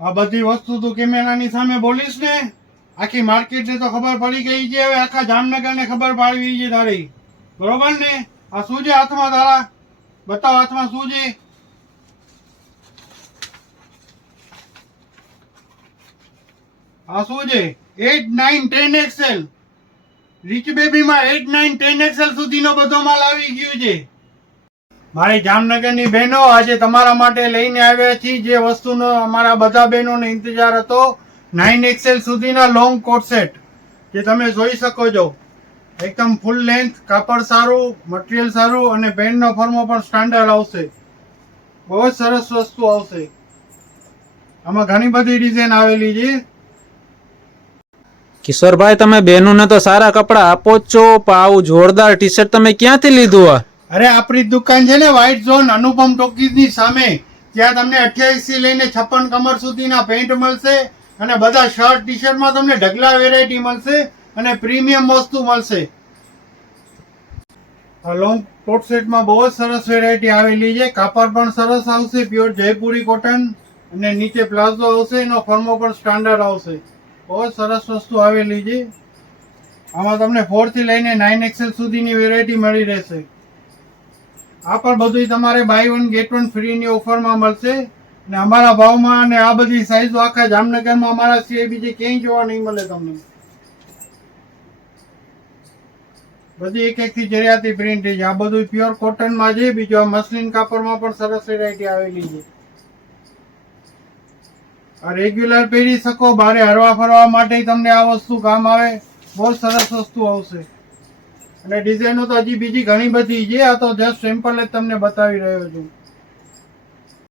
આ બધી વસ્તુ તું કેમેરાની સામે બોલીશ ને, આખી માર્કેટને તો ખબર પડી ગઈ છે. હવે આખા જામનગરને ખબર પાડવી છે તારી, બરોબર ને? આ શું છે હાથમાં તારા? બતાવ હાથમાં શું છે? આ શું છે? 8, 9, 10 XL રીચ બેબીમાં 8, 9, 10 XL સુધીનો બધો માલ આવી ગયો છે. મારી જામનગરની બહેનો, આજે તમારા માટે લઈને આવ્યા છીએ જે વસ્તુનો અમારા બધા બહેનોને ઇંતજાર હતો. 9 XL સુધીના લોંગ કોટ સેટ જે તમે જોઈ શકો છો. એકદમ ફૂલ લેન્થ, કાપડ સારું, મટીરિયલ સારું અને પેન્ટનો ફોર્મો પણ સ્ટાન્ડર્ડ આવશે. બહુ જ સરસ વસ્તુ આવશે. આમાં ઘણી બધી ડિઝાઇન આવેલી છે. કિશોરભાઈ, તમે બહેનોને તો સારા કપડા આપો જ છો, પણ આવું જોરદાર ટી શર્ટ તમે ક્યાંથી લીધું? અરે આપણી દુકાન છે ને વ્હાઇટ ઝોન અનુપમ ટોકીઝની સામે. ત્યાં તમને 28 થી લઈને 56 કમર સુધીના પેન્ટ મળશે અને બધા શર્ટ ટી શર્ટમાં તમને ઢગલા વેરાયટી મળશે અને પ્રીમિયમ વસ્તુ મળશે. આ લોંગ કોટ સેટમાં બહુ જ સરસ વેરાયટી આવેલી છે. કાપડ પણ સરસ આવશે, પ્યોર જયપુરી કોટન, અને નીચે પ્લાઝો આવશે, એનો ફોર્મો પણ સ્ટાન્ડર્ડ આવશે. બહુ જ સરસ વસ્તુ આવેલી છે. આમાં તમને 4 થી લઈને 9 XL સુધીની વેરાયટી મળી રહેશે. આ પણ બધું તમારે બાય 1 ગેટ 1 ફ્રીની ઓફરમાં મળશે અને અમારા ભાવમાં, અને આ બધી સાઈઝો આખા જામનગરમાં અમારા સિવાય બીજે ક્યાંય જોવા નહીં મળે તમને. બધી એક એક થી જરિયાતી પ્રિન્ટ છે. આ બધું પ્યોર કોટનમાં છે. બીજું આ મસલિન કાપડમાં પણ સરસ વેરાયટી આવેલી છે. આ રેગ્યુલર પહેરી શકો, બારે હરવા ફરવા માટે તમને આ વસ્તુ કામ આવે. બહુ સરસ વસ્તુ આવશે અને ડિઝાઇનો તો હજી બીજી ઘણી બધી છે. આ તો જસ્ટ સિમ્પલ જ તમને બતાવી રહ્યો છું.